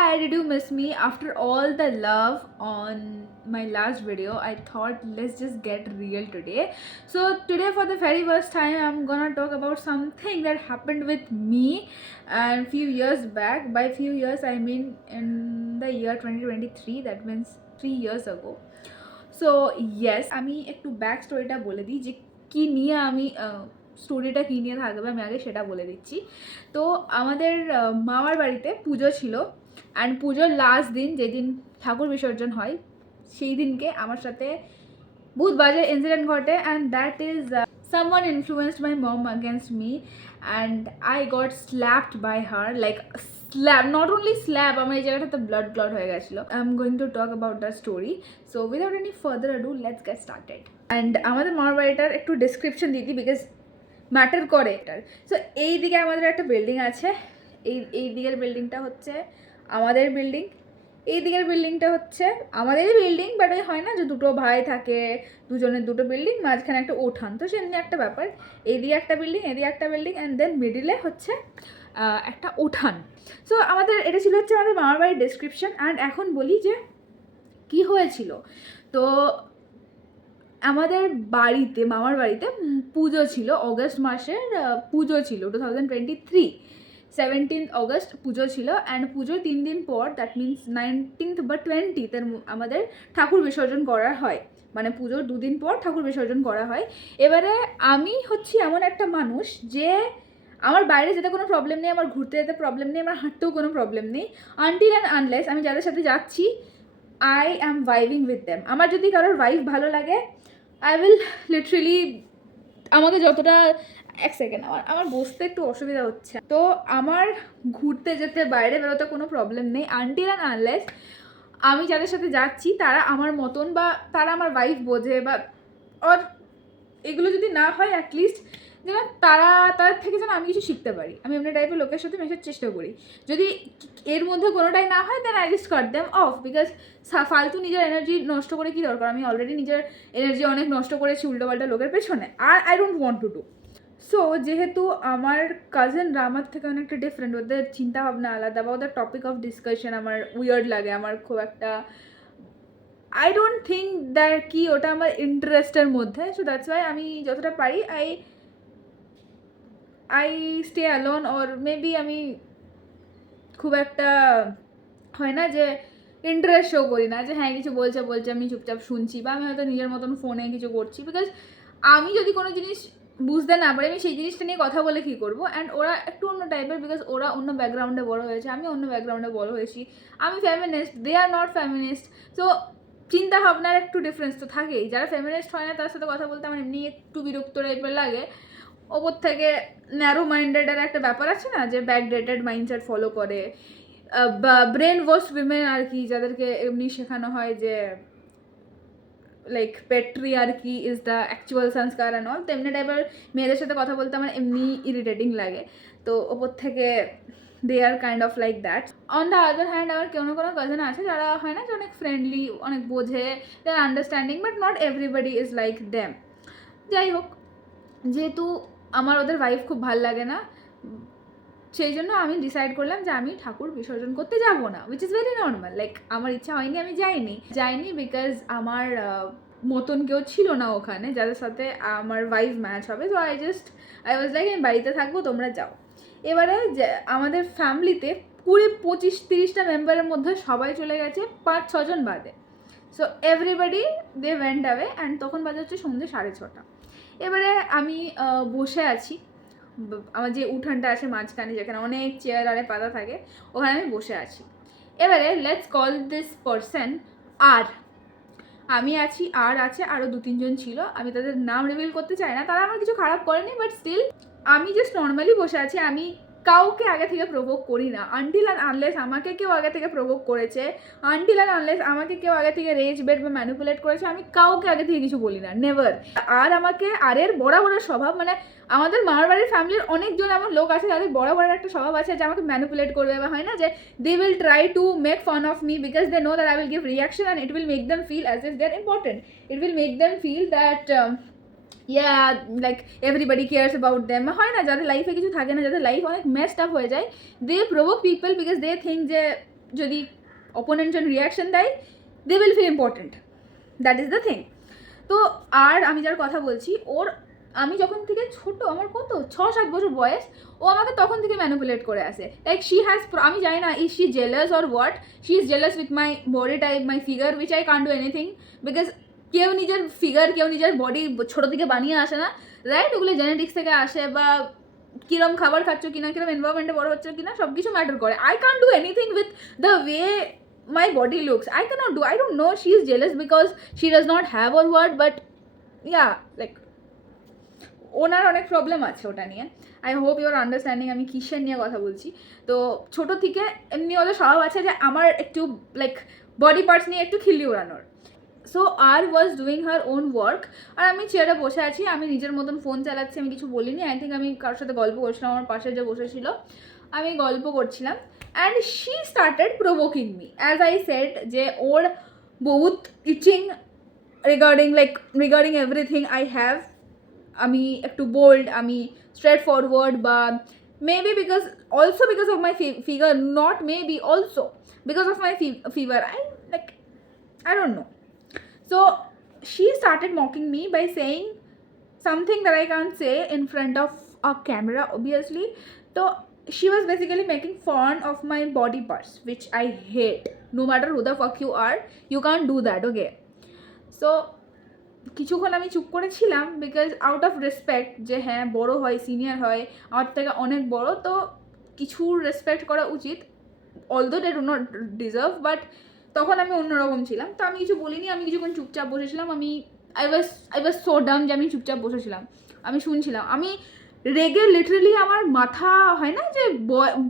Hi, did you miss me? After all the love on my last video, I thought let's just get real today. So today for the very first time I'm gonna talk about something that happened with me and few years back. By few years I mean in the year 2023, that means 3 years ago. So yes, আমি একটু back স্টোরিটা বলে দিই যে কী নিয়ে আমি স্টোরিটা কী নিয়ে থাকবে আমি আগে সেটা বলে দিচ্ছি। তো আমাদের মামার বাড়িতে পুজো ছিল, অ্যান্ড পুজোর লাস্ট দিন যেদিন ঠাকুর বিসর্জন হয় সেই দিনকে আমার সাথে বহুত বাজে ইনসিডেন্ট ঘটে, and that is someone influenced my mom against me and I got slapped by her, like slap, not only slap, আমার এই জায়গাটাতে ব্লাড ক্লট হয়ে গেছিলো। I am going to talk about the story, so without any further ado let's get started. And আমাদের মামার বাড়িটার একটু description দিই বিকজ ম্যাটার করে এটার। সো এই দিকে আমাদের একটা বিল্ডিং আছে, এই দিকের বিল্ডিংটা হচ্ছে আমাদের বিল্ডিং, এই দিকের বিল্ডিংটা হচ্ছে আমাদেরই বিল্ডিং, বাট ওই হয় না যে দুটো ভাই থাকে, দুজনের দুটো বিল্ডিং, মাঝখানে একটা উঠান, তো সেমনি একটা ব্যাপার। এইদিকে একটা বিল্ডিং, এদিকে একটা বিল্ডিং, অ্যান্ড দেন মিডিলে হচ্ছে একটা উঠান। সো আমাদের এটা ছিল হচ্ছে আমাদের মামার বাড়ির ডেসক্রিপশন। অ্যান্ড এখন বলি যে কি হয়েছিল। তো আমাদের বাড়িতে, মামার বাড়িতে পুজো ছিল, অগস্ট মাসের পুজো ছিল, 2023 17th অগস্ট পুজো ছিল। অ্যান্ড পুজোর 3 দিন পর, দ্যাট মিনস 19th বা 20th আমাদের ঠাকুর বিসর্জন করা হয়, মানে পুজোর 2 দিন পর ঠাকুর বিসর্জন করা হয়। এবারে আমি হচ্ছি এমন একটা মানুষ যে আমার বাইরে যেতে কোনো প্রবলেম নেই, আমার ঘুরতে যেতে প্রবলেম নেই, আমার হাঁটতেও কোনো প্রবলেম নেই, আনটিল অ্যান্ড আনলেস আমি যাদের সাথে যাচ্ছি আই অ্যাম ভাইবিং উইথ দেম। আমার যদি কারোর ভাইব ভালো লাগে আই উইল লিটারেলি, আমাকে যতটা, এক সেকেন্ড, আমার বসতে একটু অসুবিধা হচ্ছে। তো আমার ঘুরতে যেতে, বাইরে বেরোতে কোনো প্রবলেম নেই আনটিল অ্যান্ড আনলেস আমি যাদের সাথে যাচ্ছি তারা আমার মতন, বা তারা আমার ওয়াইফ বোঝে, বা ওর এগুলো যদি না হয় অ্যাটলিস্ট যেন তাদের থেকে যেন আমি কিছু শিখতে পারি। আমি এমনি টাইপের লোকের সাথে মেশার চেষ্টা করি। যদি এর মধ্যে কোনোটাই না হয় then I just cut them off, because ফালতু নিজের এনার্জি নষ্ট করে কী দরকার। আমি অলরেডি নিজের এনার্জি অনেক নষ্ট করেছি উল্টোপাল্টা লোকের পেছনে, আর I don't want to do so. যেহেতু আমার কাজিনরা আমার থেকে অনেকটা ডিফারেন্ট, ওদের চিন্তাভাবনা আলাদা, বা ওদের টপিক অফ ডিসকাশন আমার উইয়ার্ড লাগে, আমার খুব একটা আই ডোন্ট থিঙ্ক দ্যাট কি ওটা আমার ইন্টারেস্টের মধ্যে। সো দ্যাটস ওয়াই আমি যতটা পারি I stay alone, or maybe আমি খুব একটা হয় না যে ইন্টারেস্ট শো করি না, যে হ্যাঁ কিছু বলছে আমি চুপচাপ শুনছি, বা আমি হয়তো নিজের মতন ফোনে কিছু করছি, বিকজ আমি যদি কোনো জিনিস বুঝতে না পারি আমি সেই জিনিসটা নিয়ে কথা বলে কী করবো। অ্যান্ড ওরা একটু অন্য টাইপের, বিকজ ওরা অন্য ব্যাকগ্রাউন্ডে বড়ো হয়েছে, আমি অন্য ব্যাকগ্রাউন্ডে বড়ো হয়েছি, আমি feminist, they are not feminist. So চিন্তা ভাবনার একটু ডিফারেন্স তো থাকেই। যারা ফেমিনিস্ট হয় না তার সাথে কথা বলতে আমার এমনি একটু বিরক্ত টাইপের লাগে। ওপর থেকে ন্যারো মাইন্ডেডের একটা ব্যাপার আছে না, যে ব্যাকডেটেড মাইন্ডসেট ফলো করে, বা ব্রেন ওয়াশ উইমেন আর কি, যাদেরকে এমনি শেখানো হয় যে like patriarchy is the actual সংস্কার অ্যান্ড অল, তেমনি টাইপের মেয়েদের সাথে কথা বলতে আমার এমনি ইরিটেটিং লাগে। তো ওপর থেকে they are kind of like that. On the other hand আমার কোনো কাজিন আছে যারা হয় না যে অনেক ফ্রেন্ডলি, অনেক বোঝে, they are understanding, but not everybody is like them. যাই হোক, যেহেতু আমার ওদের ওয়াইফ খুব ভাল লাগে না, সেই জন্য আমি ডিসাইড করলাম যে আমি ঠাকুর বিসর্জন করতে যাব না, which is very normal. Like আমার ইচ্ছা হয়নি, আমি যাইনি বিকজ আমার মতন কেউ ছিল না ওখানে যাদের সাথে আমার ওয়াইফ ম্যাচ হবে। তো আই ওয়াজ লাইক আমি বাড়িতে থাকবো, তোমরা যাও। এবারে আমাদের ফ্যামিলিতে 20-25-30টা মেম্বারের মধ্যে সবাই চলে গেছে 5-6 জন বাদে। So everybody they went away, and তখন বাজে হচ্ছে সন্ধ্যে 6:30। এবারে আমি বসে আছি, আমার যে উঠানটা আছে মাঝখানে যেখানে অনেক চেয়ার আরে পাতা থাকে, ওখানে আমি বসে আছি। এবারে লেটস কল দিস পারসন আর, আমি আছি, আর আছে আরও 2-3 জন ছিল, আমি তাদের নাম রিভিল করতে চাই না, তারা আমার কিছু খারাপ করেনি, বাট স্টিল আমি জাস্ট নর্মালি বসে আছি। আমি কাউকে আগে থেকে প্রভোক করি না, আনটিল অ্যান্ড আনলেস আমাকে কেউ আগে থেকে প্রভোক করেছে, আনটিল অ্যান্ড আনলেস আমাকে কেউ আগে থেকে রেজ বেট বা ম্যানিপুলেট করেছে, আমি কাউকে আগে থেকে কিছু বলি না, নেভার। আর আমাকে আরের বড় স্বভাব, মানে আমাদের মামার বাড়ির ফ্যামিলির অনেকজন এমন লোক আছে যাদের বড় একটা স্বভাব আছে যে আমাকে ম্যানিপুলেট করবে, বা হয় না যে they will try to make fun of me because they know that I will give reaction and it will make them feel as if they are important, it will make them feel that yeah like everybody cares about them, হয় না যাদের লাইফে কিছু থাকে না, যাদের life অনেক messed up হয়ে যায়, they provoke people because they think যে যদি অপোনেন্টজন রিয়াকশন দেয়, they will feel important, that is the thing. তো আর আমি যার কথা বলছি, ওর আমি যখন থেকে ছোট, আমার কত 6-7 বছর বয়স, ও আমাকে তখন থেকে ম্যানিপুলেট করে আসে। লাইক শি হ্যাজ, আমি জানি না is she jealous or what, she is jealous with my body type, my figure, which I can't do anything, because কেউ নিজের ফিগার, কেউ নিজের বডি ছোটো থেকে বানিয়ে আসে না, রাইট? ওগুলো জেনেটিক্স থেকে আসে, বা কিরম খাবার খাচ্ছ কিনা, কিরম এনভায়রনমেন্টে বড় হচ্ছে কিনা, সব কিছু ম্যাটার করে। I can't do anything with the way my body looks. I cannot do, I don't know, she is jealous because she does not have or what, but yeah, like ওনার অনেক প্রবলেম আছে ওটা নিয়ে। I hope your understanding আমি কিসের নিয়ে কথা বলছি। তো ছোটো থেকে এমনি ওদের স্বভাব আছে যে আমার একটু লাইক বডি পার্টস নিয়ে একটু খিল্লি উড়ানোর। So R was doing her own work, আর আমি চেয়ারে বসে আছি, আমি নিজের মতন ফোন চালাচ্ছি, আমি কিছু বলিনি। আই থিঙ্ক আমি কারোর সাথে গল্প করছিলাম, আমার পাশে যে বসেছিল আমি গল্প করছিলাম, and she started provoking me. As I said যে ওর বহুত ইচিং রিগার্ডিং এভরিথিং আই হ্যাভ। আমি একটু বোল্ড, আমি স্ট্রেট ফরওয়ার্ড, বা maybe because also because of my figure, not maybe, also because of my fever, I don't know. So she started mocking me by saying something that I can't say in front of a camera, obviously. So she was basically making fun of my body parts, which I hate. No matter who the fuck you are, you can't do that, okay? So কিছুক্ষণ আমি চুপ করেছিলাম, because out of respect, যে হ্যাঁ বড় হয়, senior হয়, আমার থেকে অনেক বড়, তো কিছু রেসপেক্ট করা উচিত, although they do not deserve, but তখন আমি অন্যরকম ছিলাম, তো আমি কিছু বলিনি। আমি কিছুক্ষণ চুপচাপ বসেছিলাম। আই ওয়াজ সো ডাম যে আমি চুপচাপ বসেছিলাম, আমি শুনছিলাম। আমি রেগে লিটারালি আমার মাথা হয় না যে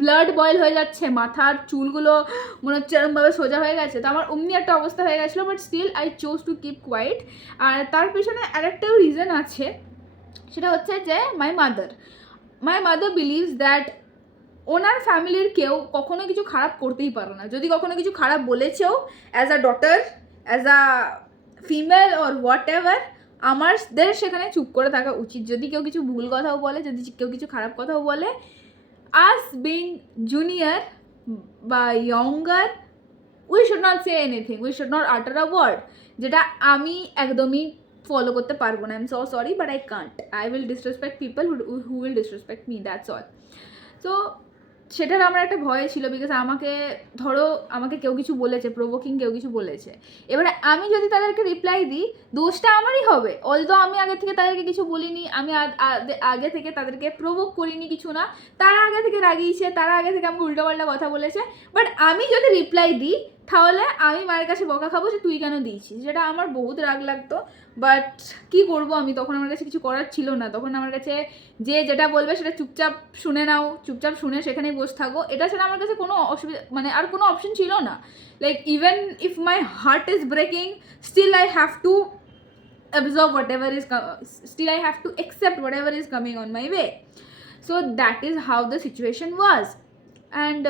ব্লাড বয়েল হয়ে যাচ্ছে, মাথার চুলগুলো মনে হচ্ছে এরমভাবে সোজা হয়ে গেছে, তো আমার অমনি একটা অবস্থা হয়ে গেছিলো, but still I chose to keep quiet. আর তার পেছনে আরেকটাও রিজন আছে, সেটা হচ্ছে যে মাই মাদার বিলিভস দ্যাট ওনার ফ্যামিলির কেউ কখনো কিছু খারাপ করতেই পারো না। যদি কখনো কিছু খারাপ বলেছেও, as a daughter, as a female or whatever এভার, আমাদের সেখানে চুপ করে থাকা উচিত। যদি কেউ কিছু ভুল কথাও বলে, যদি কেউ কিছু খারাপ কথাও বলে, আস বিং জুনিয়র বা younger, we should not say anything, we should not আটার আ ওয়ার্ড, যেটা আমি একদমই ফলো করতে পারবো না। I am so sorry, but I can't. I will disrespect people who will disrespect me, that's all. So সেটার আমার একটা ভয় ছিল, বিকজ আমাকে কেউ কিছু বলেছে, প্রভোকিং কেউ কিছু বলেছে, এবারে আমি যদি তাদেরকে রিপ্লাই দিই, দোষটা আমারই হবে। অলদো আমি আগে থেকে তাদেরকে কিছু বলিনি, আমি আগে থেকে তাদেরকে প্রভোক করিনি কিছু না, তারা আগে থেকে রাগিয়েছে, তারা আগে থেকে আমাকে উল্টোপাল্টা কথা বলেছে, বাট আমি যদি রিপ্লাই দিই তাহলে আমি মায়ের কাছে বকা খাবো যে তুই কেন দিয়েছিস, যেটা আমার বহুত রাগ লাগতো। বাট কী করবো, আমি তখন আমার কাছে কিছু করার ছিল না। তখন আমার কাছে যে যেটা বলবে সেটা চুপচাপ শুনে নাও, চুপচাপ শুনে সেখানেই বসে থাকো, এটা ছাড়া আমার কাছে কোনো অসুবিধা, মানে আর কোনো অপশন ছিল না। Like even if my heart is breaking, still I have to absorb whatever is still I have to accept whatever is coming on my way. So that is how the situation was. And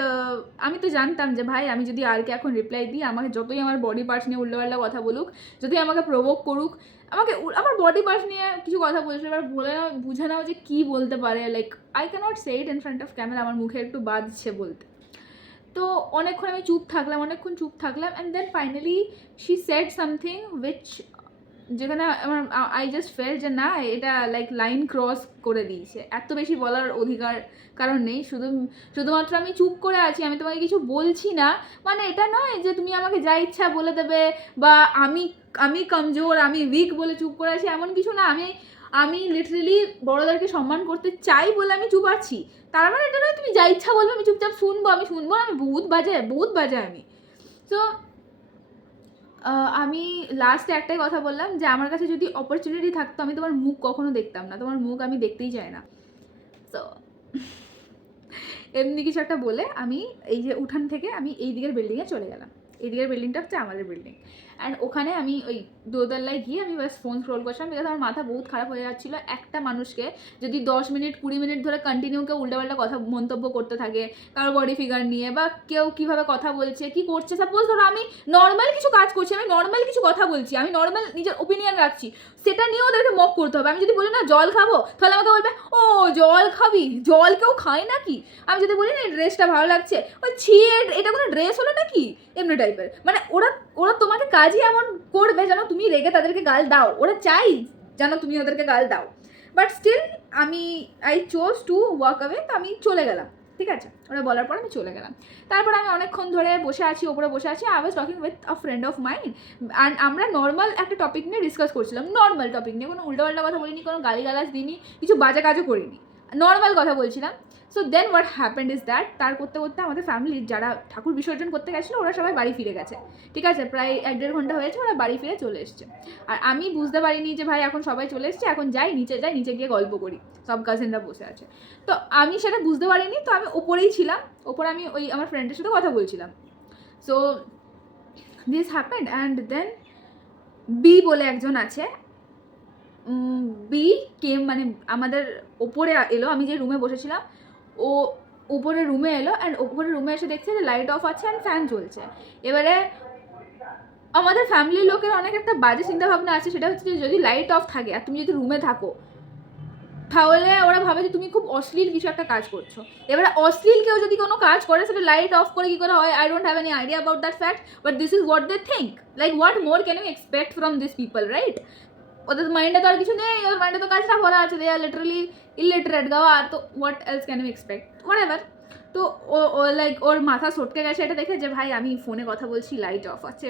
আমি তো জানতাম যে ভাই, আমি যদি আরকে এখন reply দিই, আমাকে যতই আমার বডি পার্টস নিয়ে উল্টোপাল্টা কথা বলুক, যদি আমাকে প্রভোক করুক, আমাকে আমার বডি পার্টস নিয়ে কিছু কথা বলছে, এবার বুঝে নাও যে কী বলতে পারে। Like I cannot say it in front of camera, আমার মুখে একটু বাজছে বলতে। তো অনেকক্ষণ আমি চুপ থাকলাম, and then finally she said something which, যেখানে আমার আই জাস্ট ফেল যে না, এটা লাইক লাইন ক্রস করে দিয়েছে। এত বেশি বলার অধিকার কারণ নেই, শুধুমাত্র আমি চুপ করে আছি, আমি তোমাকে কিছু বলছি না, মানে এটা নয় যে তুমি আমাকে যা ইচ্ছা বলে দেবে, বা আমি কমজোর, আমি উইক বলে চুপ করে আছি, এমন কিছু না। আমি লিটারেলি বড়োদেরকে সম্মান করতে চাই বলে আমি চুপ আছি, তার মানে এটা নয় তুমি যা ইচ্ছা বলবে আমি চুপচাপ শুনবো, আমি বহুত বাজে আমি। সো আমি লাস্টে একটাই কথা বললাম যে আমার কাছে যদি অপরচুনিটি থাকতো, আমি তোমার মুখ কখনো দেখতাম না, তোমার মুখ আমি দেখতেই চাই না। সো এমনি কিছু একটা বলে আমি এই যে উঠান থেকে আমি এই দিকের বিল্ডিংয়ে চলে গেলাম। এদিকের বিল্ডিংটা হচ্ছে আমাদের বিল্ডিং। অ্যান্ড ওখানে আমি ওই দোতলায় গিয়ে আমি বাস ফোন স্ক্রোল করছিলাম, বিকজ আমার মাথা বহুত খারাপ হয়ে যাচ্ছিলো। একটা মানুষকে যদি 10 মিনিট 20 মিনিট ধরে কন্টিনিউ কেউ উল্টাপাল্টা কথা মন্তব্য করতে থাকে কারোর বডি ফিগার নিয়ে, বা কেউ কীভাবে কথা বলছে কী করছে, সাপোজ ধরো আমি নর্মাল কিছু কাজ করছি, আমি নর্মাল কিছু কথা বলছি, আমি নর্মাল নিজের ওপিনিয়ন রাখছি, সেটা নিয়েও ওদেরকে মক করতে হবে। আমি যদি বলি না জল খাবো, তাহলে আমাকে বলবে ও জল খাবি, জল কেউ খায় নাকি। আমি যদি বলি না এই ড্রেসটা ভালো লাগছে, ওই ছি এটা কোনো ড্রেস হলো নাকি, এমনি টাইপের। মানে ওরা ওরা তোমাকে কাজই এমন করবে যেন তুমি রেগে তাদেরকে গাল দাও, ওরা চাই যেন তুমি ওদেরকে গাল দাও। But still I chose to walk away, তো আমি চলে গেলাম। ঠিক আছে, ওরা বলার পর আমি চলে গেলাম। তারপর আমি অনেকক্ষণ ধরে বসে আছি, ওপরে বসে আছি, I was talking with a friend of mind, and আমরা নর্মাল একটা টপিক নিয়ে ডিসকাস করছিলাম, নর্মাল টপিক নিয়ে, কোনো উল্টোপাল্টা কথা বলিনি, কোনো গালিগালাজ দিইনি, কিছু বাজে কাজও করিনি, নর্মাল কথা বলছিলাম। So then what happened is that, তার করতে করতে আমাদের ফ্যামিলির যারা ঠাকুর বিসর্জন করতে গেছিলো ওরা সবাই বাড়ি ফিরে গেছে। ঠিক আছে, প্রায় 1-1.5 ঘন্টা হয়েছে, ওরা বাড়ি ফিরে চলে এসছে। আর আমি বুঝতে পারিনি যে ভাই এখন সবাই চলে এসছে, এখন যাই নিচে গিয়ে গল্প করি, সব কাজিনরা বসে আছে। তো আমি সেটা বুঝতে পারিনি, তো আমি ওপরেই ছিলাম, ওপরে আমি ওই আমার ফ্রেন্ডের সাথে কথা বলছিলাম। So this happened, and then B বলে একজন আছে, বি কেম, মানে আমাদের ওপরে এলো, আমি যে রুমে বসেছিলাম ও উপরে রুমে এলো, অ্যান্ড উপরে রুমে এসে দেখছে যে লাইট অফ আছে অ্যান্ড ফ্যান চলছে। এবারে আমাদের ফ্যামিলির লোকের অনেক একটা বাজে চিন্তাভাবনা আছে, সেটা হচ্ছে যে যদি লাইট অফ থাকে আর তুমি যদি রুমে থাকো তাহলে ওরা ভাবে যে তুমি খুব অশ্লীল কিছু একটা কাজ করছো। এবারে অশ্লীল কেউ যদি কোনো কাজ করে সেটা লাইট অফ করে কী করে হয়, I don't have any idea about that fact, but this is what they think, like what more can you expect from this people, right? ওদের মাইন্ডে তো আর কিছু নেই, ওর মাইন্ডে তো কাজটা ভরা আছে, দে আর লিটারালি ইলিটারেট গাওয়া, তো what else can you expect, whatever. তো ও লাইক ওর মাথা সটকে গেছে এটা দেখে যে ভাই আমি ফোনে কথা বলছি, লাইট অফ আছে,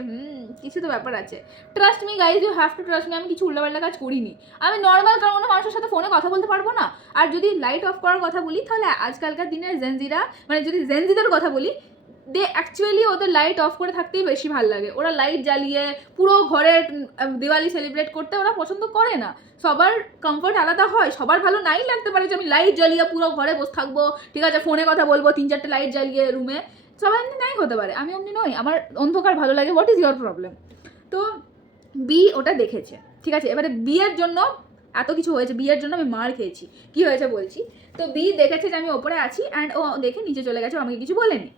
কিছু তো ব্যাপার আছে। Trust me guys, you have to trust me, আমি কিছু উল্টাপাল্টা কাজ করিনি। আমি নর্মাল কোনো মানুষের সাথে ফোনে কথা বলতে পারবো না? আর যদি লাইট অফ করার কথা বলি তাহলে আজকালকার দিনের জেনজিরা, মানে যদি জেনজিদের কথা বলি, দে অ্যাকচুয়ালি ওদের লাইট অফ করে থাকতেই বেশি ভালো লাগে। ওরা লাইট জ্বালিয়ে পুরো ঘরে দিওয়ালি সেলিব্রেট করতে ওরা পছন্দ করে না। সবার কমফর্ট আলাদা হয়, সবার ভালো নাই লাগতে পারে যে আমি লাইট জ্বালিয়ে পুরো ঘরে বসে থাকবো, ঠিক আছে, ফোনে কথা বলবো 3-4টে লাইট জ্বালিয়ে রুমে, সবাই এমনি নাই হতে পারে, আমি অমনি নই, আমার অন্ধকার ভালো লাগে, হোয়াট ইজ ইয়োর প্রবলেম? তো বি ওটা দেখেছে, ঠিক আছে। এবারে বিয়ের জন্য এত কিছু হয়েছে, বিয়ের জন্য আমি মার খেয়েছি, কি হয়েছে বলছি। তো বি দেখেছে যে আমি ওপরে আছি, অ্যান্ড ও দেখে নিচে চলে গেছে, আমাকে কিছু বলেনি।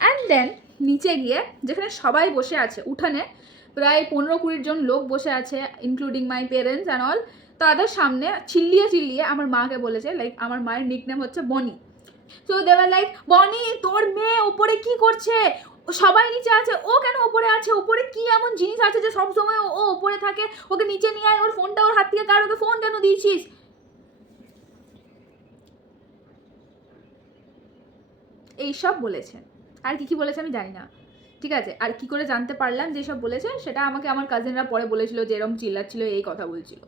অ্যান্ড দেন নিচে গিয়ে যেখানে সবাই বসে আছে, উঠানে প্রায় 15-20 জন লোক বসে আছে, including my parents and all, তাদের সামনে চিল্লিয়ে আমার মাকে বলেছে, লাইক আমার মায়ের নিকনেম হচ্ছে বনি। সো দে ওয়ার লাইক, বনি তোর মেয়ে ওপরে কি করছে, সবাই নিচে আছে, ও কেন ওপরে আছে, ওপরে কি এমন জিনিস আছে যে সবসময় ও ওপরে থাকে, ওকে নিচে নিয়ে আয়, ওর ফোনটা ওর হাত থেকে কার, ওকে ফোন কেন দিয়েছিস? এইসব বলেছে, আর কি বলেছে আমি জানি না, ঠিক আছে। আর কি করে জানতে পারলাম যে সব বলেছে, সেটা আমাকে আমার কাজিনরা পরে বলেছিল যে এরকম চিল্লাচ্ছিল, এই কথা বলছিল।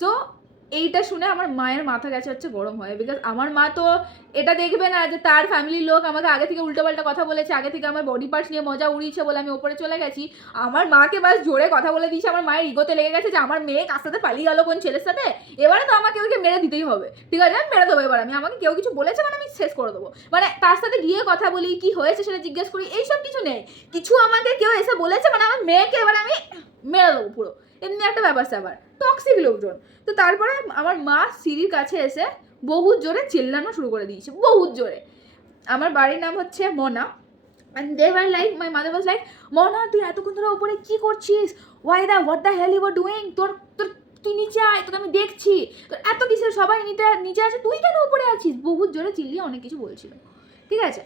সো এইটা শুনে আমার মায়ের মাথা গেছে হচ্ছে গরম হয়, বিকজ আমার মা তো এটা দেখবে না যে তার ফ্যামিলির লোক আমাকে আগে থেকে উল্টোপাল্টা কথা বলেছে, আগে থেকে আমার বডি পার্টস নিয়ে মজা উড়িয়েছে বলে আমি ওপরে চলে গেছি। আমার মাকে বাস জোরে কথা বলে দিয়েছে, আমার মায়ের ইগোতে লেগে গেছে যে আমার মেয়ে কার সাথে পালিয়ে গেলো কোন ছেলের সাথে, এবারে তো আমাকে ওকে মেরে দিতেই হবে, ঠিক আছে, আমি মেরে দেবো। এবার আমাকে কেউ কিছু বলেছে মানে আমি শেষ করে দেবো, মানে তার সাথে গিয়ে কথা বলি, কি হয়েছে সেটা জিজ্ঞেস করি, এইসব কিছু নেই। কিছু আমাকে কেউ এসে বলেছে মানে আমার মেয়েকে এবার আমি মেরে দেবো পুরো, এমনি একটা ব্যাপার স্যাপার, টক্সিক লোকজন। তো তারপরে আমার মা সিঁড়ির কাছে এসে বহুত জোরে চিল্লানো শুরু করে দিয়েছে, বহুত জোরে। আমার বাড়ির নাম হচ্ছে Mona, and they were like, my mother was like, Mona তুই এতক্ষণ ধরে ওপরে কী করছিস, what the hell you are doing, তুই নিচে আয়, তোকে আমি দেখছি, তোর এত কিসের, সবাই নিচে আছে, তুই কেন উপরে আছিস, বহুত জোরে চিল্লিয়ে অনেক কিছু বলছিল, ঠিক আছে।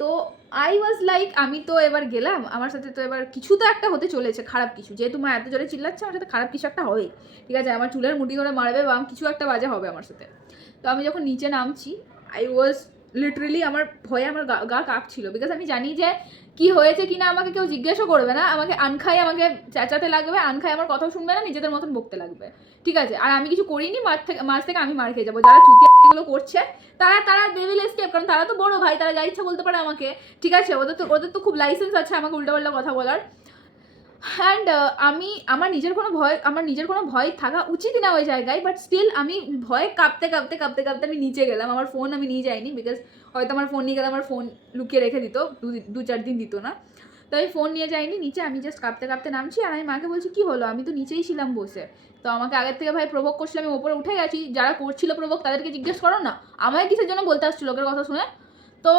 তো আই ওয়াজ লাইক, আমি তো এবার গেলাম, আমার সাথে তো এবার কিছু তো একটা হতে চলেছে, খারাপ কিছু, যেহেতু মা এত জোরে চিল্লাচ্ছে আমার সাথে খারাপ কিছু একটা হবে, ঠিক আছে, আমার চুলের মুঠি করে মারবে বা কিছু একটা বাজে হবে আমার সাথে। তো আমি যখন নিচে নামছি, আই ওয়াজ লিটারেলি, আমার ভয়ে আমার গা কাঁপছিল, বিকজ আমি জানি যে কি হয়েছে কিনা আমাকে কেউ জিজ্ঞাসা করবে না, আমাকে আনখাই আমাকে চেঁচাতে লাগবে, আনখাই আমার কথাও শুনবে না, নিজেদের মতন বকতে লাগবে, ঠিক আছে। আর আমি কিছু করিনি, মাঝ থেকে আমি মার খেয়ে যাবো, যারা চুতিয়াগুলো করছে তারা দে উইল এস্কেপ, কারণ তারা তো বড় ভাই, তারা যা ইচ্ছা বলতে পারে আমাকে, ঠিক আছে, ওদের তো খুব লাইসেন্স আছে আমাকে উল্টাপাল্টা কথা বলার। অ্যান্ড আমার নিজের কোনো ভয় থাকা উচিতই না ওই জায়গায়, বাট স্টিল আমি ভয়ে কাঁপতে আমি নিচে গেলাম। আমার ফোন আমি নিয়ে যাইনি, বিকজ হয়তো আমার ফোন নিয়ে গেলে আমার ফোন লুকিয়ে রেখে দিত, 2-4 দিন দিত না। তো আমি ফোন নিয়ে যাইনি নিচে, আমি জাস্ট কাঁপতে কাঁপতে নামছি, আর আমি মাকে বলছি কী হলো, আমি তো নিচেই ছিলাম বসে। তো আমাকে আগের থেকে ভাই প্রভোগ করছিল, আমি ওপরে উঠে গেছি, যারা করছিল প্রভোগ তাদেরকে জিজ্ঞেস করো না, আমায় কিসের জন্য বলতে আসছিল লোকের কথা শুনে। তো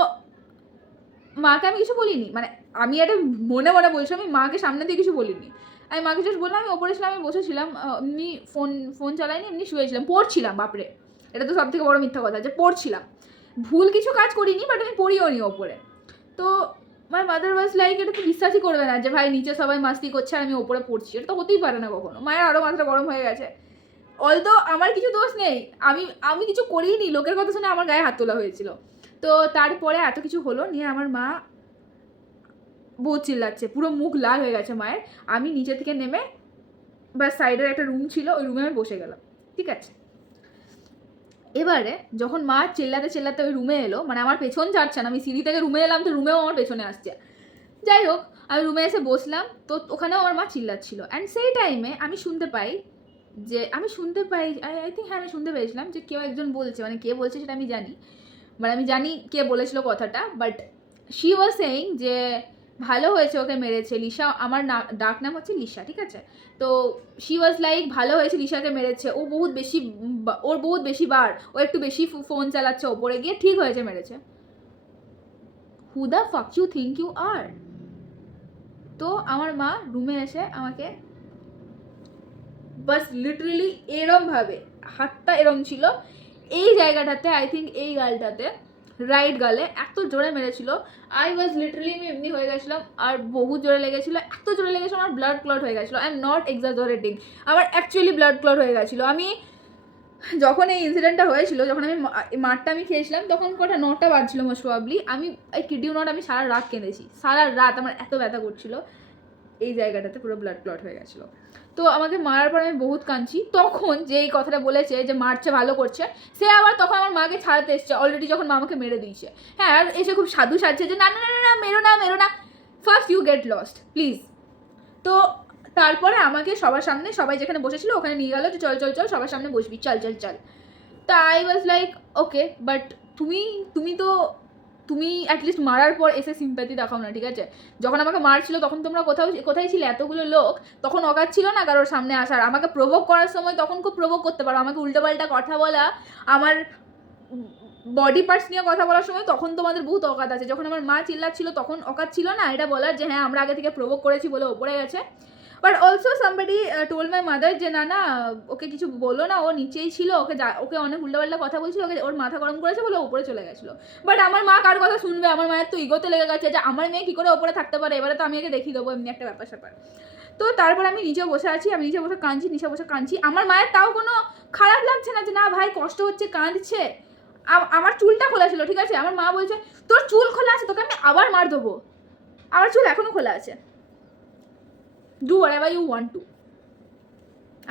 মাকে আমি কিছু বলিনি, মানে আমি এটা মনে মনে বলছি, আমি মাকে সামনে দিয়ে কিছু বলিনি। আমি মাকে জাস্ট বললাম আমি ওপরে ছিলাম, আমি বসেছিলাম, এমনি ফোন চালাইনি, এমনি শুয়েছিলাম, পড়ছিলাম। বাপরে, এটা তো সব থেকে বড় মিথ্যা কথা যে পড়ছিলাম, ভুল কিছু কাজ করিনি, বাট আমি পড়িও নি ওপরে। তো মাই মাদার ওয়াজ লাইক, এটা তো বিশ্বাসই করবে না যে ভাই নিচে সবাই মাস্তি করছে আর আমি ওপরে পড়ছি, এটা তো হতেই পারে না কখনো। মায়ের আরও মাথাটা গরম হয়ে গেছে। অলদো আমার কিছু দোষ নেই, আমি কিছু করিনি, লোকের কথা শুনে আমার গায়ে হাত তোলা হয়েছিল। তো তারপরে এত কিছু হলো নিয়ে আমার মা বহুত চিল্লাচ্ছে, পুরো মুখ লাল হয়ে গেছে মায়ের। আমি নিচে থেকে নেমে বা সাইডের একটা রুম ছিল, ওই রুমে আমি বসে গেলাম, ঠিক আছে। এবারে যখন মা চিল্লাতে চিল্লাতে ওই রুমে এলো, মানে আমার পেছন ছাড়ছে না, আমি সিঁড়ি থেকে রুমে এলাম তো রুমেও আমার পেছনে আসছে। যাই হোক, আমি রুমে এসে বসলাম, তো ওখানেও আমার মা চিল্লাচ্ছিল। অ্যান্ড সেই টাইমে আমি শুনতে পাই আই থিঙ্ক হ্যাঁ আমি শুনতে পেয়েছিলাম যে কেউ একজন বলছে, মানে কে বলছে সেটা আমি জানি, মানে আমি জানি কে বলেছিল কথাটা, বাট শি ওয়াজ সেইং যে ভালো হয়েছে ওকে মেরেছে লিসা, আমার ডাক নাম হচ্ছে লিসা, ঠিক আছে। তো শি ওয়াজ লাইক ভালো হয়েছে লিসাকে মেরেছে, ওর বহুত বেশি বার ও একটু বেশি ফোন চালাচ্ছে, ওপরে গিয়ে ঠিক হয়েছে মেরেছে। Who the fuck you think you are? তো আমার মা রুমে এসে আমাকে বাস লিটারেলি এরমভাবে, হাতটা এরম ছিল এই জায়গাটাতে, আই থিঙ্ক এই গালটাতে, রাইট গালে এত জোরে মেরেছিল। আই ওয়াজ লিটারেলি, আমি এমনি হয়ে গেছিলাম, আর বহুত জোরে লেগেছিলো, এত জোরে লেগেছিলো আমার ব্লাড ক্লট হয়ে গেছিলো। আই এম নট এক্সাজারেটিং, আমার অ্যাকচুয়ালি ব্লাড ক্লট হয়ে গেছিলো। আমি যখন এই ইনসিডেন্টটা হয়েছিল, যখন আমি মাঠটা আমি খেয়েছিলাম, তখন কটা 9টা বাজছিল মোস্ট প্রবাবলি। আমি এই কিডিউ নট, আমি সারা রাত কেঁদেছি, সারা রাত আমার এত ব্যথা করছিল, এই জায়গাটাতে পুরো ব্লাড ক্লট হয়ে গেছিলো। তো আমাকে মারার পর আমি বহুত কাঁদছি। তখন যে এই কথাটা বলেছে যে মারছে ভালো করছে, সে আবার তখন আমার মাকে ছাড়াতে এসছে অলরেডি, যখন মা আমাকে মেরে দিয়েছে। হ্যাঁ, আর এসে খুব সাধু সাজছে যে না না না না মেরো না মেরো না, first you get lost please. তো তারপরে আমাকে সবার সামনে, সবাই যেখানে বসেছিল ওখানে নিয়ে গেলো যে চল চল চল সবার সামনে বসবি, চল চল চল। তা I was like okay, but তুমি অ্যাটলিস্ট মারার পর এসে সিম্প্যাথি দেখাও না, ঠিক আছে। যখন আমাকে মারছিল তখন তোমরা কোথায় ছিলে এতগুলো লোক, তখন অকাত ছিল না কারোর সামনে আসার। আমাকে প্রভোগ করার সময় তখন খুব প্রভোগ করতে পারো, আমাকে উল্টোপাল্টা কথা বলা, আমার বডি পার্টস নিয়ে কথা বলার সময় তখন তোমাদের বহুত অকাত আছে। যখন আমার মা চিল্লাচ্ছিল তখন অকাত ছিল না এটা বলার যে হ্যাঁ আমরা আগে থেকে প্রভোগ করেছি বলে ওপরে গেছে। But also somebody told my mother যে না না ওকে কিছু বলো না, ও নিচেই ছিল, ওকে অনেক উল্টোপাল্টা কথা বলছিল, ওকে ওর মাথা গরম করেছে বলে ওপরে চলে গেছিলো। বাট আমার মা কার কথা শুনবে, আমার মায়ের তো ইগোতে লেগে গেছে যে আমার মেয়ে কী করে ওপরে থাকতে পারে, এবারে তো আমি একে দেখিয়ে দেবো, এমনি একটা ব্যাপার স্যাপার। তো তারপর আমি নিচে বসে আছি, আমি নিচে বসে কাঁদছি। আমার মায়ের তাও কোনো খারাপ লাগছে না যে না ভাই কষ্ট হচ্ছে, কাঁদছে। আমার চুলটা খোলা ছিল, ঠিক আছে। আমার মা বলছে তোর চুল খোলা আছে, তোকে আমি আবার মার দেবো। আমার চুল এখনো খোলা আছে, do whatever you want to.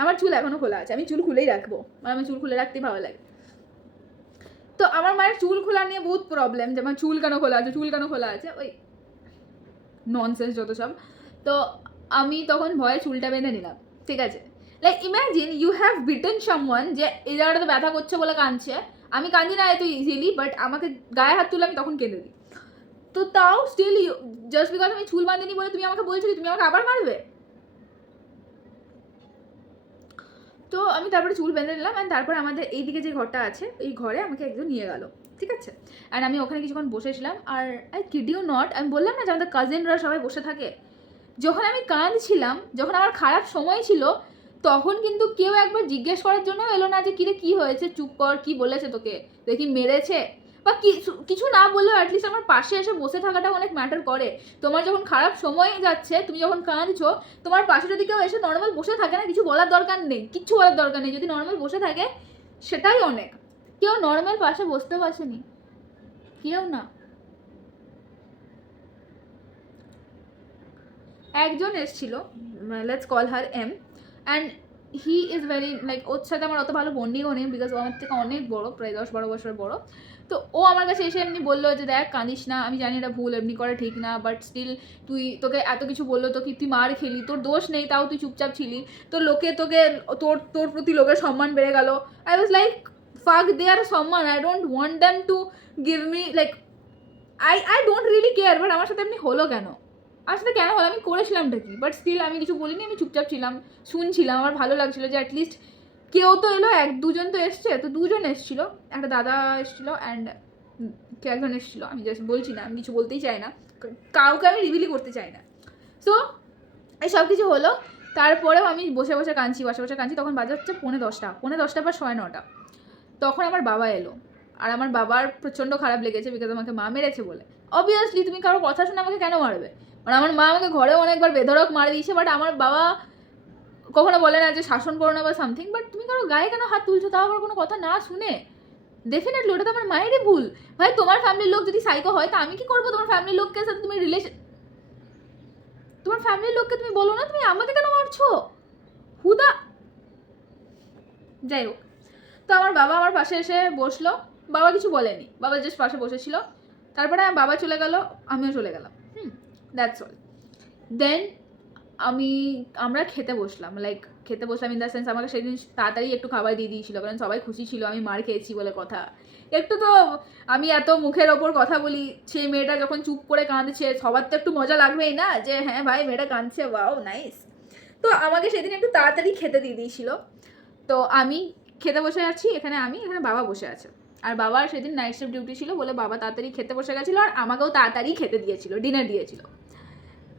আমার চুল এখনো খোলা আছে, আমি চুল খুলেই রাখবো, আমার চুল খুলে রাখতেই ভালো লাগে। তো আমার মায়ের চুল খোলা নিয়ে বহুত প্রবলেম, যে আমার চুল কেন খোলা আছে, ওই ননসেন্স যত সব। তো আমি তখন ভয়ে চুলটা বেঁধে নিলাম, ঠিক আছে। Like imagine you have beaten someone, যে এই জায়গাটাতে ব্যথা করছে বলে কাঁদছে, আমি কাঁদি না এত ইজিলি, বাট আমাকে গায়ে হাত তুলে আমি তখন কেঁদে দিই। তো তাও স্টিল জাস্ট বিকজ আমি চুল বাঁধিনি বলে তুমি আমাকে বলছো তুমি আমাকে আবার মারবে। তো আমি তারপরে চুল বেঁধে নিলাম, অ্যান্ড তারপরে আমাদের এইদিকে যে ঘরটা আছে এই ঘরে আমাকে একজন নিয়ে গেল, ঠিক আছে। অ্যান্ড আমি ওখানে কিছুক্ষণ বসেছিলাম, আর আই কিড ইউ নট, আমি বললাম না যে আমাদের কাজিনরা সবাই বসে থাকে, যখন আমি কাঁদছিলাম, যখন আমার খারাপ সময় ছিল, তখন কিন্তু কেউ একবার জিজ্ঞেস করার জন্য এলো না যে কিরে কী হয়েছে, চুপ কর, কী বলেছে তোকে, দেখি মেরেছে, বা কিছু না বললেও অ্যাটলিস্ট আমার পাশে এসে বসে থাকাটা অনেক ম্যাটার করে। তোমার যখন খারাপ সময় যাচ্ছে, তুমি যখন কাঁদছো, তোমার পাশে যদি কেউ এসে নর্মাল বসে থাকে না, কিছু বলার দরকার নেই, কিচ্ছু বলার দরকার নেই, যদি নর্মাল বসে থাকে সেটাই অনেক। কেউ নর্মাল পাশে বসতে পারছেনি, কেউ না। একজন এসেছিল, let's call her M, and he is very like, ওর সাথে আমার অত ভালো বন্ডিংও নেই, বিকজ ও আমার থেকে অনেক বড়ো, প্রায় 10-12 বছর বড়ো। তো ও আমার কাছে এসে এমনি বললো যে দেখ কাঁদিস না, আমি জানি এটা ভুল, এমনি করা ঠিক না, বাট স্টিল তোকে এত কিছু বললো, তো কি তুই মার খেলি, তোর দোষ নেই, তাও তুই চুপচাপ ছিলি, তো তোর প্রতি লোকের সম্মান বেড়ে গেল। আই ওয়াজ লাইক ফাক দেয়ার সম্মান, I don't want them to give me like, I don't really care, but আমার সাথে এমনি হলো কেন, আসলে কেন হলো, আমি করেছিলামটা কি, বাট স্টিল আমি কিছু বলিনি, আমি চুপচাপ ছিলাম, শুনছিলাম। আমার ভালো লাগছিলো যে অ্যাটলিস্ট কেউ তো এলো, দুজন তো এসছে, তো দুজন এসেছিলো, একটা দাদা এসেছিলো অ্যান্ড কে একজন এসেছিলো, আমি জাস্ট বলছি না, আমি কিছু বলতেই চাই না, কাউকে আমি রিভিলই করতে চাই না। সো এই সব কিছু হলো, তারপরেও আমি বসে বসে কাঁদছি, তখন বাজে হচ্ছে 10:45 বা 9:30। তখন আমার বাবা এলো, আর আমার বাবার প্রচণ্ড খারাপ লেগেছে বিকজ আমাকে মা মেরেছে বলে। অবভিয়াসলি তুমি কারো কথা শুনে আমাকে কেন মারবে, মানে আমার মা আমাকে ঘরেও অনেকবার বেধড়ক মার দিয়েছে, বাট আমার বাবা কখনো বলে না যে শাসন করো না বা সামথিং, বাট তুমি কারো গায়ে কেন হাত তুলছো, তাও আবার কোনো কথা না শুনে? ডেফিনেটলি ওটা তো আমার মায়েরই ভুল। ভাই তোমার ফ্যামিলির লোক যদি সাইকো হয় তা আমি কি করবো? তোমার ফ্যামিলির লোককে সাথে তুমি তোমার ফ্যামিলির লোককে তুমি বলো না, তুমি আমাকে কেন মারছো হুদা। যাই হোক, তো আমার বাবা আমার পাশে এসে বসলো, বাবা কিছু বলেনি, বাবা জাস্ট পাশে বসেছিল। তারপরে বাবা চলে গেল, আমিও চলে গেলাম, দ্যাটস অল। দেন আমরা খেতে বসলাম, ইন দ্য সেন্স আমাকে সেদিন তাড়াতাড়ি একটু খাবার দিয়ে দিয়েছিল, কারণ সবাই খুশি ছিল আমি মার খেয়েছি বলে কথা। একটু তো আমি এত মুখের ওপর কথা বলি, সেই মেয়েটা যখন চুপ করে কাঁদছে সবার তো একটু মজা লাগবেই না, যে হ্যাঁ ভাই মেয়েটা কাঁদছে, ওয়াও নাইস। তো আমাকে সেদিন একটু তাড়াতাড়ি খেতে দিয়ে দিয়েছিল। তো আমি খেতে বসে আছি, এখানে বাবা বসে আছে, আর বাবার সেদিন নাইট শিফট ডিউটি ছিল বলে বাবা তাড়াতাড়ি খেতে বসে গেছিলো, আর আমাকেও তাড়াতাড়ি খেতে দিয়েছিল, ডিনার দিয়েছিল।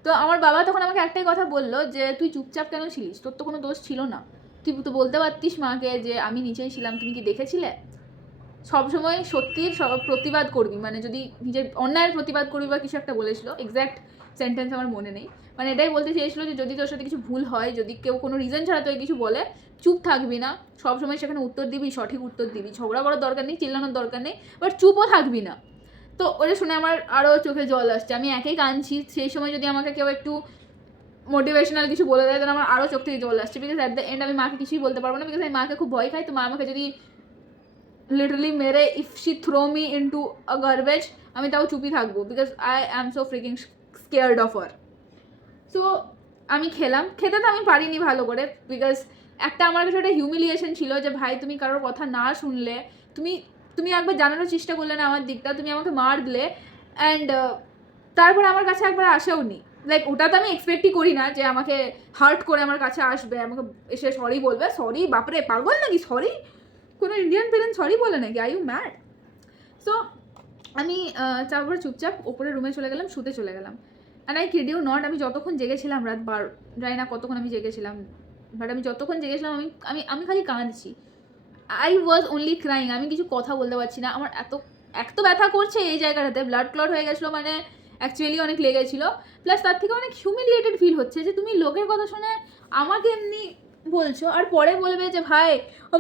তো আমার বাবা তখন আমাকে একটাই কথা বললো যে তুই চুপচাপ কেন ছিলিস, তোর তো কোনো দোষ ছিল না, তুই তো বলতে পারতিস মাকে যে আমি নিচেই ছিলাম, তুমি কি দেখেছিলে? সবসময় সত্যির প্রতিবাদ করবি, মানে যদি নিজের অন্যায়ের প্রতিবাদ করবি বা কিছু একটা বলেছিল, এক্স্যাক্ট সেন্টেন্স আমার মনে নেই, মানে এটাই বলতে চেয়েছিল যে যদি তোর সাথে কিছু ভুল হয়, যদি কেউ কোনো রিজন ছাড়া তোকে কিছু বলে, চুপ থাকবি না, সবসময় সেখানে উত্তর দিবি, সঠিক উত্তর দিবি, ঝগড়া করার দরকার নেই, চিল্লানোর দরকার নেই, বাট চুপও থাকবি না। তো ওটা শুনে আমার আরও চোখে জল আসছে, আমি একেই কাঁদছি, সেই সময় যদি আমাকে কেউ একটু মোটিভেশনাল কিছু বলে দেয় তাহলে আমার আরও চোখ থেকে জল আসছে, বিকজ অ্যাট দ্য এন্ড আমি মাকে কিছুই বলতে পারবো না, বিকজ আমি মাকে খুব ভয় খাই। তো মা আমাকে যদি লিটারালি মেরে, if she throw me into a garbage, আমি তাও চুপই থাকবো, because I am so freaking scared of her. So আমি খেতে তো আমি পারিনি ভালো করে, বিকজ একটা আমার কাছে একটা হিউমিলিয়েশন ছিল যে ভাই তুমি কারোর কথা না শুনলে, তুমি একবার জানানোর চেষ্টা করলে না আমার দিকটা, তুমি আমাকে মার দিলে, অ্যান্ড তারপরে আমার কাছে একবার আসেও নি। ওটা তো আমি এক্সপেক্টই করি না যে আমাকে হার্ট করে আমার কাছে আসবে, আমাকে এসে সরি বলবে। সরি বাপরে, পাগল নাকি? সরি কোনো ইন্ডিয়ান পেরেন্ট সরি বলে নাকি? I U mad? সো আমি তারপরে চুপচাপ ওপরে রুমে চলে গেলাম, শুতে চলে গেলাম। And I kid you not, আমি যতক্ষণ জেগেছিলাম, রাত 12, জানি না কতক্ষণ আমি জেগেছিলাম, বাট আমি যতক্ষণ জেগেছিলাম আমি খালি কাঁদছি। আই ওয়াজ অনলি ক্রাইং, আমি কিছু কথা বলতে পারছি না, আমার এত ব্যথা করছে এই জায়গাটাতে, ব্লাড ক্লট হয়ে গেছিলো, মানে অ্যাকচুয়ালি অনেক লেগেছিলো, প্লাস তার থেকে অনেক হিউমিলিয়েটেড ফিল হচ্ছে যে তুমি লোকের কথা শুনে আমাকে এমনি বলছো, আর পরে বলবে যে ভাই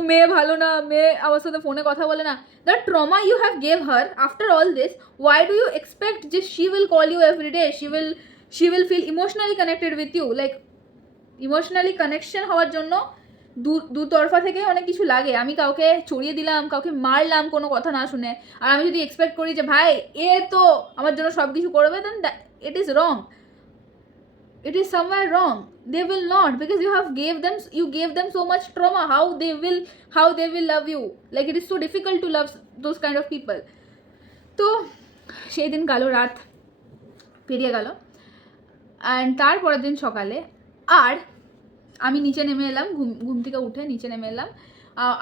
মেয়ে ভালো না, মেয়ে আমার সাথে ফোনে কথা বলে না। The trauma you have gave her after all this, why do you expect যে she will call you every day, she will feel emotionally connected with you? Emotionally connection হওয়ার জন্য দু তরফা থেকে অনেক কিছু লাগে। আমি কাউকে চড়িয়ে দিলাম, কাউকে মারলাম কোনো কথা না শুনে, আর আমি যদি এক্সপেক্ট করি যে ভাই এ তো আমার জন্য সব কিছু করবে, then it is wrong, it is somewhere wrong. They will not, because you gave them so much trauma. How they will love you? It is so difficult to love those kind of people. তো সেই দিন গেল, রাত পেরিয়ে গেল, and তারপরের দিন সকালে আর আমি নিচে নেমে এলাম, ঘুম থেকে উঠে নিচে নেমে এলাম।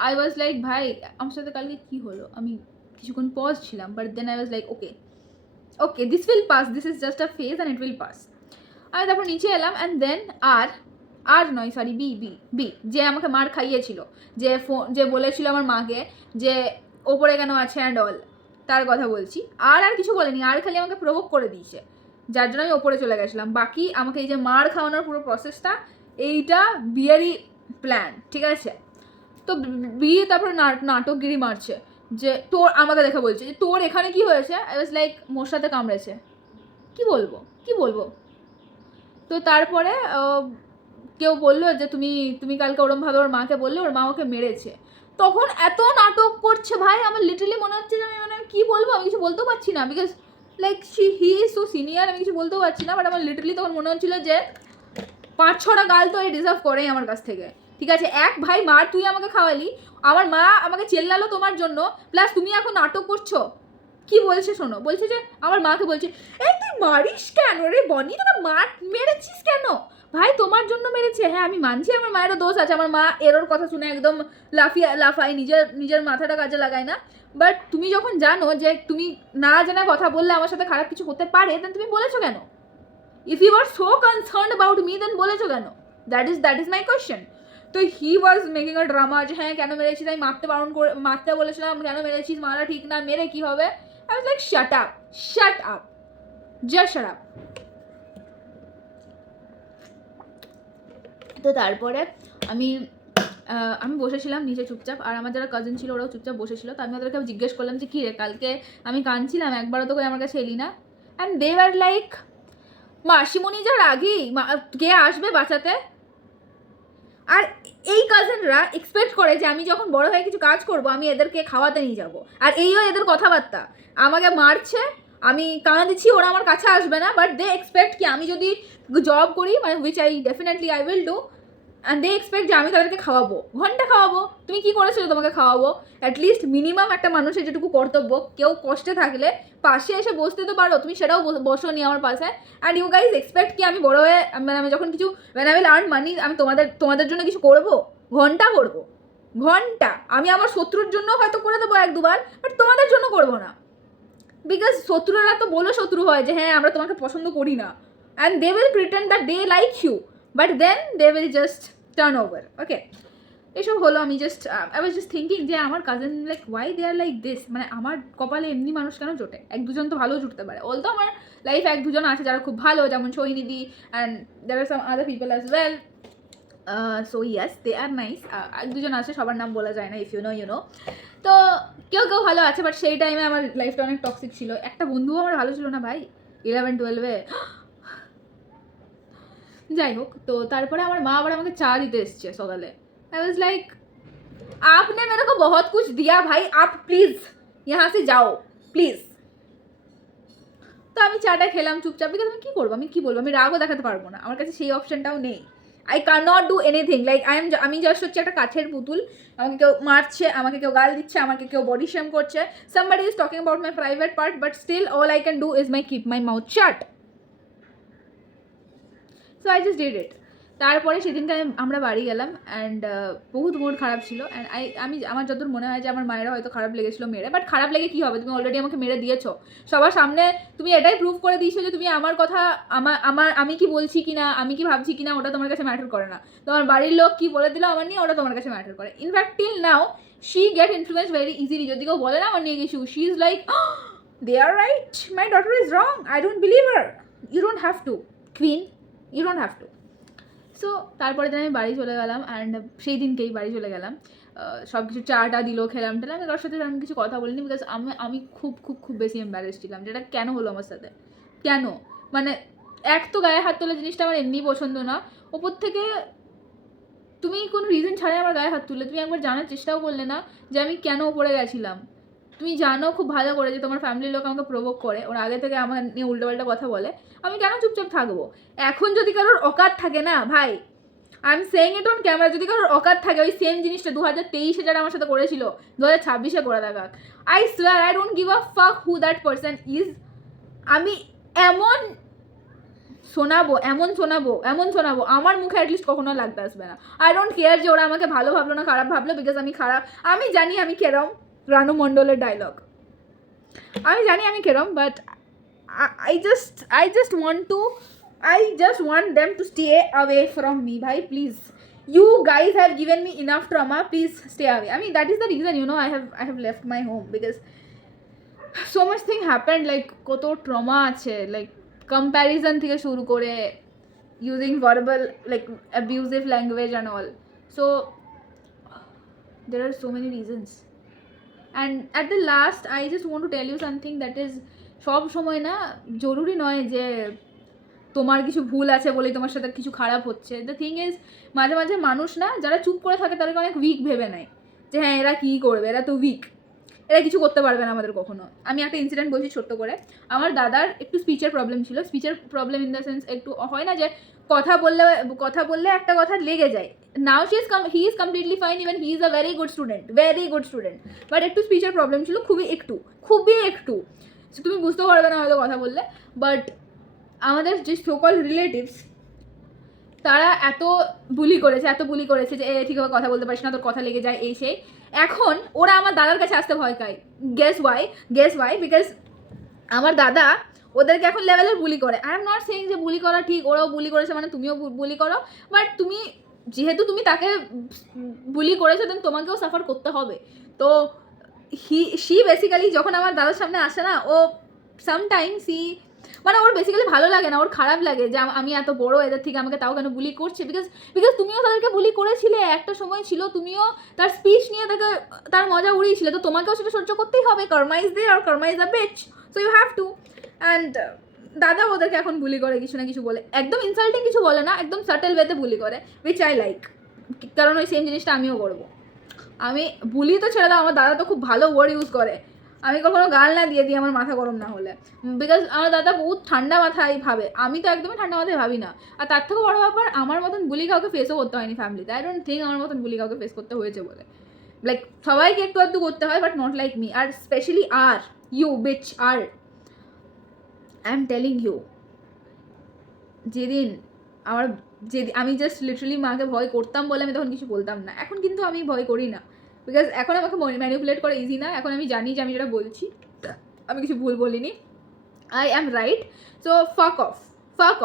আই ওয়াজ লাইক ভাই আমার সাথে কালকে কী হলো? আমি কিছুক্ষণ পজ ছিলাম, but then I was like okay this will pass, this is just a phase and it will pass. আমি তারপর নিচে এলাম, অ্যান্ড দেন বি যে আমাকে মার খাইয়েছিল, যে বলেছিল আমার মাকে যে ওপরে কেন আছে অ্যান্ড অল, তার কথা বলছি। আর কিছু বলেনি, আর খালি আমাকে প্রভোক করে দিয়েছে, যার জন্য আমি ওপরে চলে গেছিলাম। বাকি আমাকে এই যে মার খাওয়ানোর পুরো প্রসেসটা, এইটা বিয়েরই প্ল্যান, ঠিক আছে? তো বিয়ে তারপরে নাটকগিরি মারছে যে তোর, আমাকে দেখে বলছে যে তোর এখানে কি হয়েছে? আই ওয়াজ লাইক মোর সাথে কামড়েছে, কি বলবো? তো তারপরে কেউ বললো যে তুমি কালকে ওরমভাবে ওর মাকে বললে, ওর মা ওকে মেরেছে। তখন এত নাটক করছে ভাই, আমার লিটারালি মনে হচ্ছে যে আমি কী বলবো, আমি কিছু বলতেও পারছি না, because he is so senior, আমি কিছু বলতেও পারছি না। বাট আমার লিটারালি তখন মনে হচ্ছিলো যে 5-6টা গাল তো এই ডিজার্ভ করেই আমার কাছ থেকে, ঠিক আছে? ভাই মার তুই আমাকে খাওয়ালি, আমার মা আমাকে চেল্লালো তোমার জন্য, প্লাস তুমি এখন নাটক করছো। কি বলছে শোনো, বলছে যে আমার মাকে বলছে এই তুই মারিস কেন রে বনি, তোরা মেরেছিস কেন? ভাই তোমার জন্য মেরেছে, হ্যাঁ আমি মানছি আমার মায়েরও দোষ আছে, আমার মা এরোর কথা শুনে একদম লাফায়, নিজের মাথাটা কাজে লাগায় না। বাট তুমি যখন জানো যে তুমি না জানা কথা বললে আমার সাথে খারাপ কিছু হতে পারে, দেন তুমি বলেছো কেন? If you are so concern about me, then বলেছো কেন? That is my question. তো he was making a drama যে হ্যাঁ কেন মেরেছিস, আমি মারতে বলেছিলাম, কেন মেরেছিস, মারা ঠিক না, মেরে কি হবে? I was like shut up, just shut up. তো তারপরে আমি বসেছিলাম নিচে চুপচাপ, আর আমার যারা কাজিন ছিল ওরাও চুপচাপ বসেছিল। তো আমি ওদেরকে জিজ্ঞেস করলাম যে কী রে, কালকে আমি কাঁদছিলাম, একবারও তো করে আমার কাছে এলি না। অ্যান্ড দে আর লাইক, মাসিমণি যার আগেই কে আসবে বাঁচাতে? আর এই কাজিনরা এক্সপেক্ট করে যে আমি যখন বড় হয়ে কিছু কাজ করব আমি এদেরকে খাওয়াতে নিয়ে যাব, আর এইও এদের কথাবার্তা। আমাকে মারছে, আমি কাঁদছি, ওরা আমার কাছে আসবে না, বাট দে এক্সপেক্ট কি আমি যদি জব করি, মানে which I definitely I will do, and they expect যে আমি তাদেরকে খাওয়াবো, ঘন্টা খাওয়াবো। তুমি কি করেছো তোমাকে খাওয়াবো? অ্যাটলিস্ট মিনিমাম একটা মানুষের যেটুকু কর্তব্য, কেউ কষ্টে থাকলে পাশে এসে বসতে তো পারো, তুমি সেটাও বসো নি আমার পাশে। অ্যান্ড ইউ গাইজ এক্সপেক্ট কি আমি বড় হয়ে, মানে আমি যখন কিছু when I will earn money, আমি তোমাদের জন্য কিছু করবো? ঘন্টা করবো, ঘন্টা। আমি আমার শত্রুর জন্য হয়তো করে দেবো এক দুবার, বাট তোমাদের জন্য করবো না। বিকজ শত্রুরা তো বলে শত্রু হয় যে হ্যাঁ আমরা তোমাকে পছন্দ করি না, and they will pretend that they like you, but then they will just turn over. Okay, এসব হলো। আমি আই ওয়াজ জাস্ট থিঙ্কিং যে আমার cousin like why they are like this, মানে আমার কপালে এমনি মানুষ কেন জোটে? এক দুজন তো ভালো জুটতে পারে। অলতো আমার লাইফে এক দুজন আছে যারা খুব ভালো, যেমন সোহিনীদি, and there are some other people as well. So yes, they are nice. এক দুজন আছে, সবার নাম বলা যায় না, ইফ ইউ নো। তো কেউ ভালো আছে, বাট সেই টাইমে আমার লাইফটা অনেক টক্সিক ছিল। একটা বন্ধুও আমার ভালো ছিল না ভাই, 11-12-এ। যাই হোক, তো তারপরে আমার মা আবার আমাকে চা দিতে এসছে সকালে। आई वाज लाइक आपने मेरे को बहुत कुछ दिया भाई, आप प्लीज यहाँ से जाओ प्लीज। তো আমি চাটা খেলাম চুপচাপ, বিকজ আমি কী করবো, আমি কী বলবো, আমি রাগও দেখাতে পারবো না, আমার কাছে সেই অপশনটাও নেই। I can not do anything, like আমি জাস্ট হচ্ছে একটা কাঠের পুতুল। আমাকে কেউ মারছে, আমাকে কেউ গাল দিচ্ছে, আমাকে কেউ বডি শেম করছে, somebody is talking about my private part, but still all I can do is keep my mouth shut. So I just did it. তারপরে সেদিনকে আমরা বাড়ি গেলাম, অ্যান্ড বহুত মুড খারাপ ছিল। অ্যান্ড আমার যতদূর মনে হয় যে আমার মায়েরা হয়তো খারাপ লেগেছিলো মেরে, বাট খারাপ লেগে কী হবে, তুমি অলরেডি আমাকে মেরে দিয়েছো সবার সামনে। তুমি এটাই প্রুভ করে দিয়েছো যে তুমি আমার কথা, আমি কি বলছি কি না, আমি কি ভাবছি কি না, ওটা তোমার কাছে ম্যাটার করে না। তোমার বাড়ির লোক কি বলে দিল আমার নিয়ে, ওটা তোমার কাছে ম্যাটার করে। In fact till now she get influence very easily. যদি কেউ বলে না আমার নিয়ে কিছু, she is like they are right, my daughter is wrong, I don't believe her, you don't have to queen, you don't have to. So তারপরে দিন আমি বাড়ি চলে গেলাম, অ্যান্ড সেই দিনকেই বাড়ি চলে গেলাম। সব কিছু চাটা দিল, খেলাম টেলাম, কারোর সাথে আমি কিছু কথা বলিনি, বিকজ আমি খুব খুব খুব বেশি এম্বারেস ছিলাম যেটা কেন হলো আমার সাথে। কেন, মানে এক তো গায়ে হাত তোলা জিনিসটা আমার এমনি পছন্দ না, ওপর থেকে তুমি কোনো রিজন ছাড়াই আমার গায়ে হাত তুললে। তুমি একবার জানার চেষ্টাও করলে না যে আমি কেন ওপরে গেছিলাম। তুমি জানো খুব ভালো করে যে তোমার ফ্যামিলির লোক আমাকে প্রভোগ করে, ওরা আগে থেকে আমার নিয়ে উল্টোপাল্টা কথা বলে, আমি কেন চুপচাপ থাকবো? এখন যদি কারোর অকাত থাকে না ভাই, I am saying it on camera, যদি কারোর অকাত থাকে ওই সেম জিনিসটা 2023-এ যারা আমার সাথে করেছিল 2026-এ করে দেখাক। I swear I don't give a ফাক হু দ্যাট পারসন ইজ। আমি এমন শোনাবো আমার মুখে অ্যাটলিস্ট কখনো লাগতে আসবে না। আই ডোন্ট কেয়ার যে ওরা আমাকে ভালো ভাবলো না খারাপ ভাবলো, বিকজ আমি খারাপ, আমি জানি আমি কেরম। রানু মণ্ডলের ডায়লগ, আমি জানি আমি কেরম, but I just want them to stay away from me, bhai, please. You guys have given me enough trauma, please stay away. I mean, that is the reason, I have left my home, because so much thing happened, like koto trauma ache, like comparison থেকে শুরু করে using verbal like abusive language and all. So there are so many reasons, and at the last I just want to tell you something that is, সব সময় না জরুরি নয় যে তোমার কিছু ভুল আছে বলেই তোমার সাথে কিছু খারাপ হচ্ছে। দ্য থিং ইজ, মাঝে মাঝে মানুষ না যারা চুপ করে থাকে তাদেরকে অনেক উইক ভেবে নেয়, যে হ্যাঁ এরা কী করবে, এরা তো উইক, এরা কিছু করতে পারবে না আমাদের কখনো। আমি একটা ইনসিডেন্ট বলছি ছোট্ট করে। আমার দাদার একটু স্পিচের প্রবলেম ছিল, স্পিচের প্রবলেম ইন দ্য সেন্স, একটু হয় না যে কথা বললে একটা কথা লেগে যায়। Now he is completely fine, even he is a very good student, but একটু স্পিচের প্রবলেম ছিল, খুবই একটু। তুমি বুঝতে পারবে না হয়তো কথা বললে, বাট আমাদের যে সকল রিলেটিভস তারা এত বুলি করেছে যে ঠিকভাবে কথা বলতে পারিস না, তোর কথা লেগে যায় এই সেই। এখন ওরা আমার দাদার কাছে আসতে ভয় পায়। গেস ওয়াই বিকজ আমার দাদা ওদেরকে এখন লেভেলের বুলি করে। আই এম নট সেইং যে বুলি করা ঠিক, ওরাও বুলি করেছে মানে তুমিও বুলি করো, বাট তুমি যেহেতু তুমি তাকে বুলি করেছো দেন তোমাকেও সাফার করতে হবে। তো শি বেসিক্যালি যখন আমার দাদার সামনে আসে না, ও সামটাইমস মানে ওর বেসিক্যালি ভালো লাগে না, ওর খারাপ লাগে যে আমি এত বড় এদের থেকে আমাকে তাও কেন বুলি করছে। বিকজ তুমিও তাদেরকে বুলি করেছিলে, একটা সময় ছিল তুমিও তার স্পিচ নিয়ে তার মজা উড়িয়েছিলে, তো তোমাকেও সেটা সহ্য করতেই হবে। Karma is they are karma is a bitch, so you have to. And দাদা ওদেরকে এখন বুলি করে কিছু না কিছু বলে, একদম ইনসাল্টিং কিছু বলে না, একদম সাটেল ওয়েতে বুলি করে, উইচ আই লাইক। কারণ ওই সেম জিনিসটা আমিও করবো। আমি বুলি তো ছেড়ে দাও, আমার দাদা তো খুব ভালো ওয়ার্ড ইউজ করে, আমি কখনো গাল না দিয়ে দিই আমার মাথা গরম না হলে, বিকজ আমার দাদা বহুত ঠান্ডা মাথায় ভাবে, আমি তো একদমই ঠান্ডা মাথায় ভাবি না। আর তার থেকেও বড় ব্যাপার, আমার মতন বুলি কাউকে ফেসও করতে হয়নি ফ্যামিলিতে। আই ডোন্ট থিঙ্ক আমার মতন বুলি কাউকে ফেস করতে হয়েছে বলে। লাইক সবাইকে একটু আধটু করতে হয়, বাট নট লাইক মি। আর specially you bitch I am telling you, যেদিন আমি জাস্ট লিটারালি মাকে ভয় করতাম বলে আমি তখন কিছু বলতাম না, এখন কিন্তু আমি ভয় করি না, বিকজ এখন আমাকে ম্যানিপুলেট করা ইজি না। এখন আমি জানি যে আমি যেটা বলছি আমি কিছু ভুল বলিনি, আই অ্যাম রাইট। সো ফাক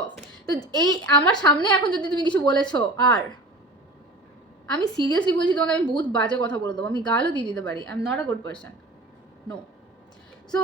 অফ। তো এই আমার সামনে এখন যদি তুমি কিছু বলেছো আর আমি সিরিয়াসলি বলছি তোমাকে, আমি বহুত বাজে কথা বলে দেবো, আমি গালও দিয়ে দিতে পারি। I am not a good person, no. So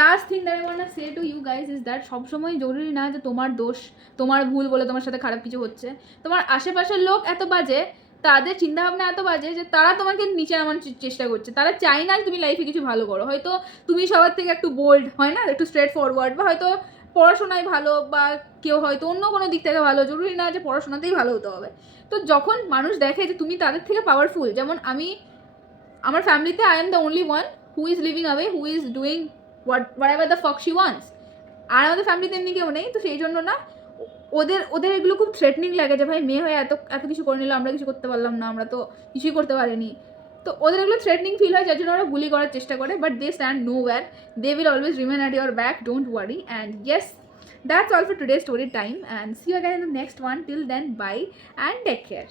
last thing that I want to say to you guys is that সবসময় জরুরি না যে তোমার দোষ, তোমার ভুল বলে তোমার সাথে খারাপ কিছু হচ্ছে। তোমার আশেপাশের লোক এত বাজে, তাদের চিন্তাভাবনা এত বাজে যে তারা তোমাকে নিচে নামানোর চেষ্টা করছে। তারা চায় না তুমি লাইফে কিছু ভালো করো। হয়তো তুমি সবার থেকে একটু বোল্ড হয় না, একটু স্ট্রেট ফরওয়ার্ড, বা হয়তো পড়াশোনায় ভালো, বা কেউ হয়তো অন্য কোনো দিক থেকে ভালো, জরুরি না যে পড়াশোনাতেই ভালো হতে হবে। তো যখন মানুষ দেখে যে তুমি তাদের থেকে পাওয়ারফুল, যেমন আমি আমার ফ্যামিলিতে I am the only one who is living away, who is doing whatever the fuck she wants, আর আমাদের ফ্যামিলিতে এমনি কেউ নেই। তো সেই জন্য না ওদের এগুলো খুব থ্রেটনিং লাগে যে ভাই মেয়ে হয়ে এত কিছু করে নিল, আমরা কিছু করতে পারলাম না, আমরা তো কিছুই করতে পারিনি। তো ওদের এগুলো থ্রেটনিং ফিল হয়, যার জন্য ওরা বুলি করার চেষ্টা করে, but they stand nowhere, they will always remain at your back, don't worry. And yes, that's all for today's story time, and see you again in the next one. Till then, bye and take care.